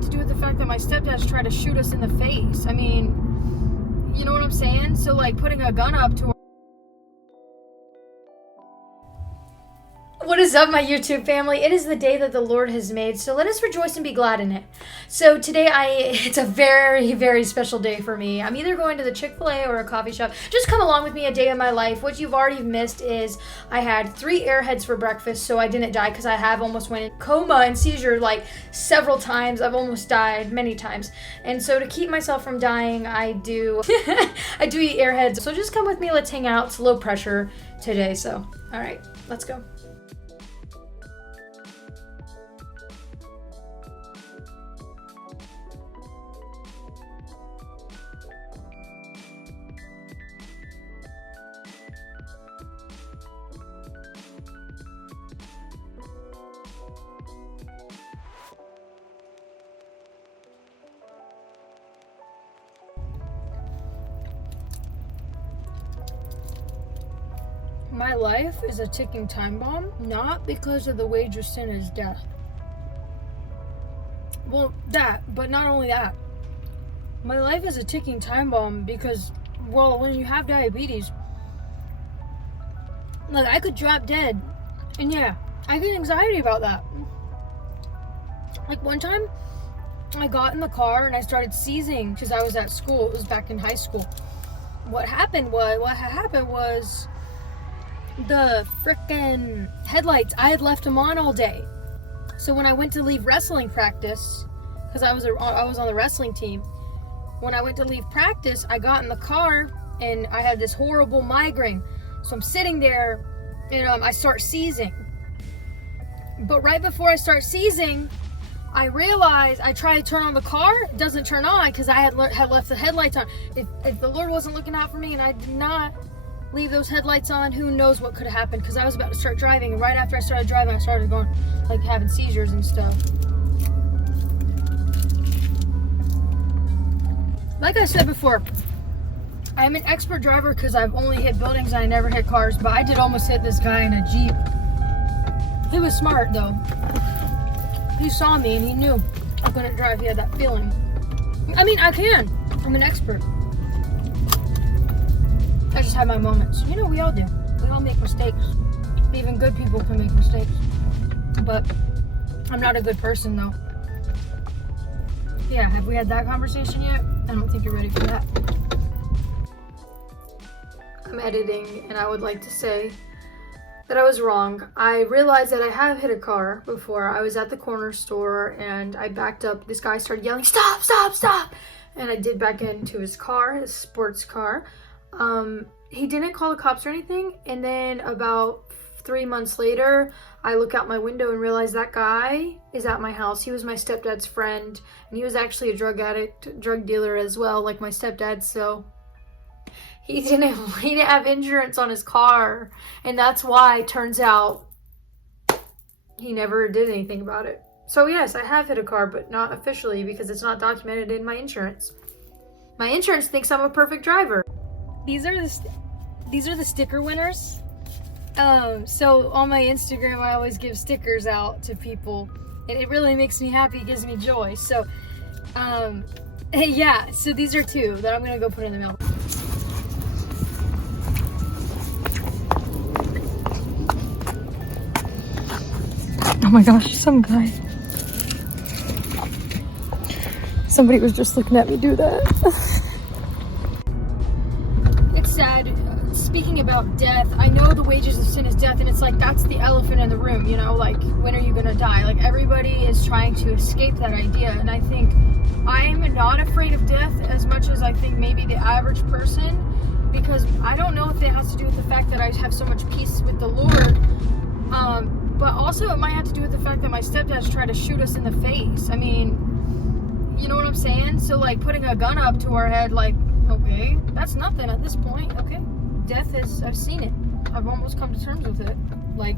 had to do with the fact that my stepdad's tried to shoot us in the face. I mean, you know what I'm saying? So, like, putting a gun up to our... What is up, my YouTube family? It is the day that the Lord has made, so let us rejoice and be glad in it. So today, it's a very, very special day for me. I'm either going to the Chick-fil-A or a coffee shop. Just come along with me, a day of my life. What you've already missed is I had 3 Airheads for breakfast, so I didn't die because I have almost went in coma and seizure like several times. I've almost died many times. And so to keep myself from dying, I do I do eat Airheads. So just come with me, let's hang out. It's low pressure today, so all right, let's go. My life is a ticking time bomb, not because of the wage of sin is death. Well, that, but not only that. My life is a ticking time bomb because, well, when you have diabetes, like, I could drop dead. And yeah, I get anxiety about that. Like, one time, I got in the car and I started seizing because I was at school. It was back in high school. What happened was the frickin' headlights, I had left them on all day. So when I went to leave wrestling practice, because I was on the wrestling team, when I went to leave practice, I got in the car and I had this horrible migraine. So I'm sitting there and I start seizing. But right before I start seizing, I realized I try to turn on the car, it doesn't turn on because I had left the headlights on. If the Lord wasn't looking out for me and I did not leave those headlights on, who knows what could have happened, because I was about to start driving, and right after I started driving, I started going, like, having seizures and stuff. Like I said before, I'm an expert driver because I've only hit buildings and I never hit cars, but I did almost hit this guy in a Jeep. He was smart, though. He saw me and he knew I couldn't drive. He had that feeling. I mean, I can. I'm an expert. I just have my moments. You know, we all do. We all make mistakes. Even good people can make mistakes. But I'm not a good person, though. Yeah, have we had that conversation yet? I don't think you're ready for that. I'm editing, and I would like to say that I was wrong. I realized that I have hit a car before. I was at the corner store, and I backed up. This guy started yelling, "Stop, stop, stop!" And I did back into his car, his sports car. He didn't call the cops or anything, and then about 3 months later, I look out my window and realize that guy is at my house. He was my stepdad's friend, and he was actually a drug addict, drug dealer as well, like my stepdad, so he didn't have insurance on his car, and that's why, turns out, he never did anything about it. So yes, I have hit a car, but not officially because it's not documented in my insurance. My insurance thinks I'm a perfect driver. These are the sticker winners. So on my Instagram, I always give stickers out to people, and it really makes me happy. It gives me joy. So, yeah. So these are 2 that I'm gonna go put in the mail. Oh my gosh, somebody was just looking at me do that. Sad. Speaking about death, I know the wages of sin is death, and it's like, that's the elephant in the room, you know, like, when are you gonna die? Like, everybody is trying to escape that idea, and I think I'm not afraid of death as much as I think maybe the average person, because I don't know if it has to do with the fact that I have so much peace with the Lord, but also it might have to do with the fact that my stepdad's tried to shoot us in the face. I mean, you know what I'm saying? So, like, putting a gun up to our head, like, okay, that's nothing at this point. Okay, death is, I've seen it. I've almost come to terms with it. Like,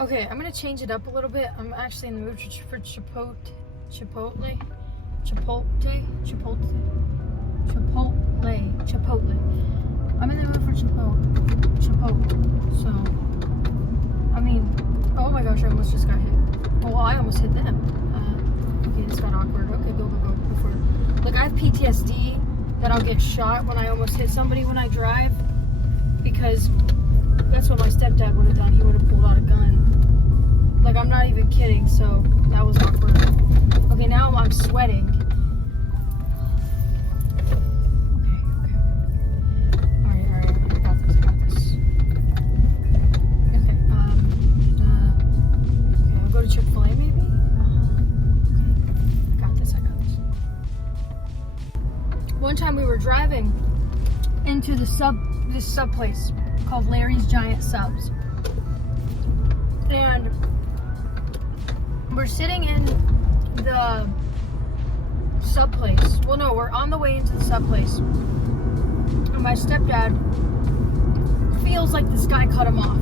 okay, I'm gonna change it up a little bit. I'm actually in the mood for chipotle. I'm in the mood for chipotle. So, I mean, oh my gosh, I almost just got hit. Oh, well, I almost hit them. Okay, this got awkward. Okay. PTSD that I'll get shot when I almost hit somebody when I drive, because that's what my stepdad would have done. He would have pulled out a gun. Like, I'm not even kidding, so that was awkward. Okay, now I'm sweating. Chick-fil-A maybe? I got this. One time we were driving into this sub place called Larry's Giant Subs. And we're sitting in the sub place. Well, no, we're on the way into the sub place. And my stepdad feels like this guy cut him off.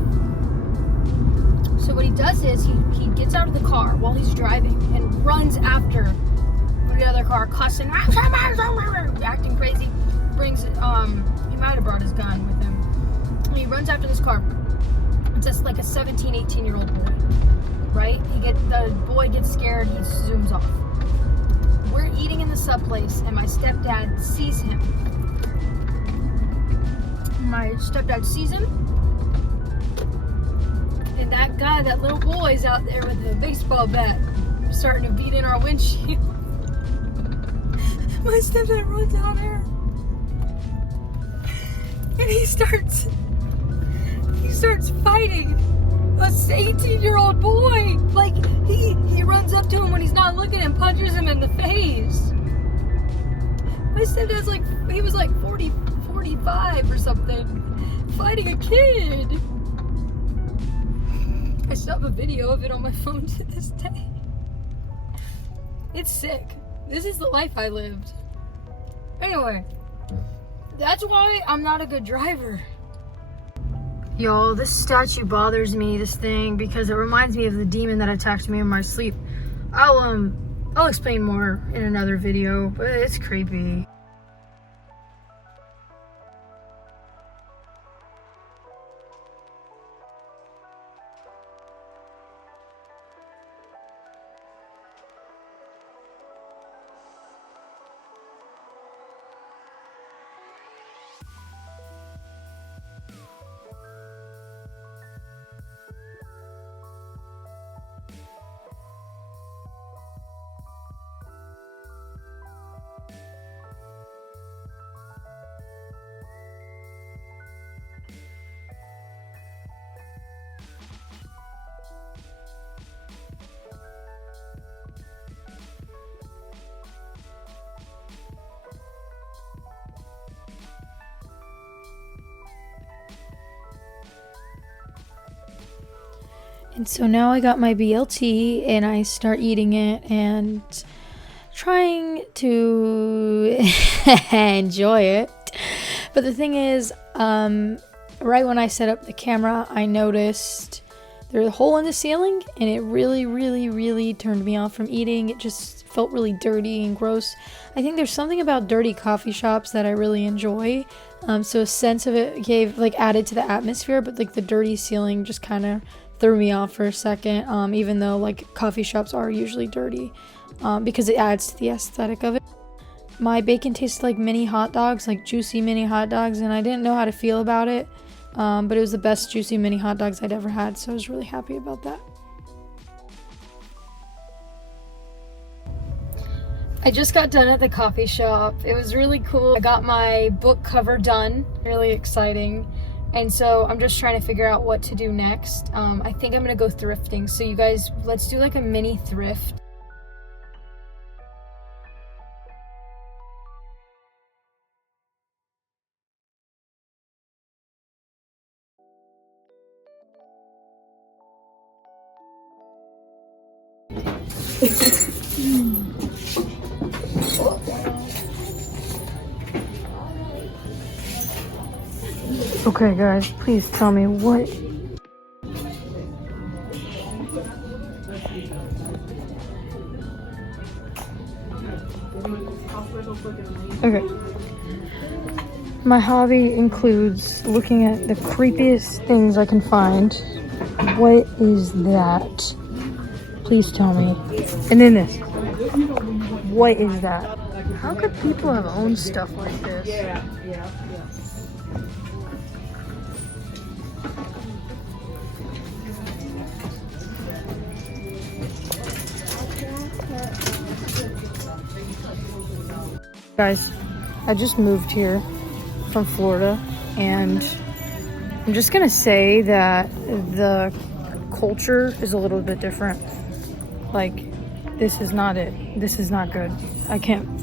So what he does is he gets out of the car while he's driving and runs after the other car, cussing, acting crazy. Brings he might have brought his gun with him. And he runs after this car. It's just like a 17, 18-year-old boy, right? The boy gets scared. He zooms off. We're eating in the sub place, and my stepdad sees him. And that guy, that little boy's out there with a baseball bat, starting to beat in our windshield. My stepdad runs out there, and he starts fighting a 18-year-old boy. Like, he runs up to him when he's not looking and punches him in the face. My stepdad's like, he was like 40, 45 or something, fighting a kid. I still have a video of it on my phone to this day. It's sick. This is the life I lived. Anyway, that's why I'm not a good driver. Y'all, this statue bothers me, this thing, because it reminds me of the demon that attacked me in my sleep. I'll explain more in another video, but it's creepy. And so now I got my BLT and I start eating it and trying to enjoy it. But the thing is, right when I set up the camera, I noticed there's a hole in the ceiling, and it really turned me off from eating. It just felt really dirty and gross. I think there's something about dirty coffee shops that I really enjoy. So a sense of it added to the atmosphere, but like the dirty ceiling just kind of threw me off for a second, even though like coffee shops are usually dirty, because it adds to the aesthetic of it. My bacon tasted like mini hot dogs, like juicy mini hot dogs, and I didn't know how to feel about it, but it was the best juicy mini hot dogs I'd ever had, so I was really happy about that. I just got done at the coffee shop. It was really cool. I got my book cover done, really exciting. And so I'm just trying to figure out what to do next. I think I'm gonna go thrifting. So you guys, let's do like a mini thrift. Okay guys, please tell me what. Okay. My hobby includes looking at the creepiest things I can find. What is that? Please tell me. And then this. What is that? How could people have owned stuff like this? Yeah. Guys, I just moved here from Florida, and I'm just gonna say that the culture is a little bit different. Like, this is not it. This is not good.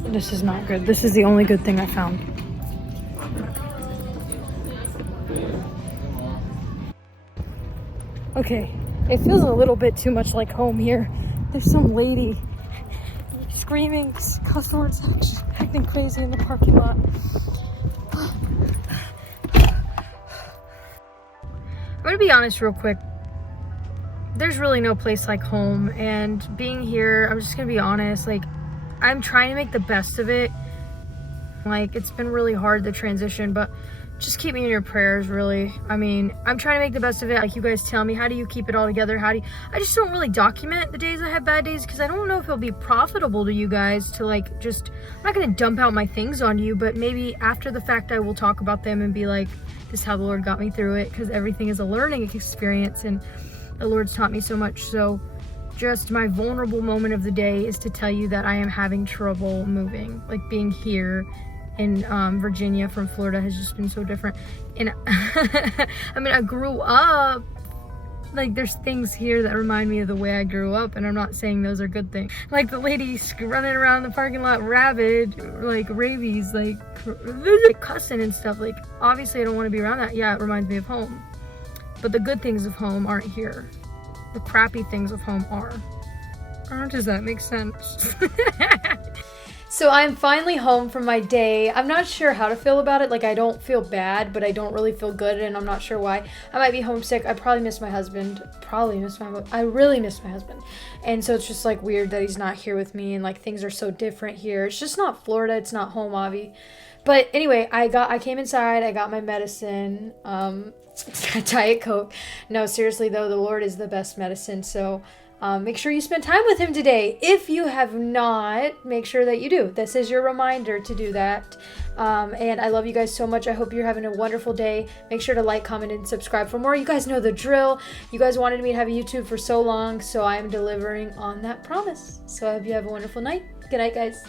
This is not good. This is the only good thing I found. Okay, it feels a little bit too much like home here. There's some lady screaming, cuss words, acting crazy in the parking lot. I'm gonna be honest real quick. There's really no place like home, and being here, I'm just gonna be honest, like, I'm trying to make the best of it. Like, it's been really hard, the transition, but just keep me in your prayers, really. I mean, I'm trying to make the best of it. Like, you guys tell me, how do you keep it all together? I just don't really document the days I have bad days, because I don't know if it'll be profitable to you guys to, like, I'm not gonna dump out my things on you, but maybe after the fact I will talk about them and be like, this is how the Lord got me through it, because everything is a learning experience, and the Lord's taught me so much. So just my vulnerable moment of the day is to tell you that I am having trouble moving. Like, being here in Virginia from Florida has just been so different. And I mean, I grew up, like, there's things here that remind me of the way I grew up, and I'm not saying those are good things. Like the lady running around the parking lot rabid, like rabies, like cussing and stuff. Like, obviously I don't want to be around that. Yeah, it reminds me of home. But the good things of home aren't here. The crappy things of home are. Does that make sense? So I'm finally home from my day. I'm not sure how to feel about it. Like, I don't feel bad, but I don't really feel good, and I'm not sure why. I might be homesick. I probably miss my husband. I really miss my husband. And so it's just, like, weird that he's not here with me, and, like, things are so different here. It's just not Florida. It's not home, Avi. But anyway, I came inside. I got my medicine. Diet Coke. No, seriously though, the Lord is the best medicine. So make sure you spend time with him today. If you have not, make sure that you do. This is your reminder to do that. And I love you guys so much. I hope you're having a wonderful day. Make sure to like, comment, and subscribe for more. You guys know the drill. You guys wanted me to have a YouTube for so long, so I'm delivering on that promise. So I hope you have a wonderful night. Good night, guys.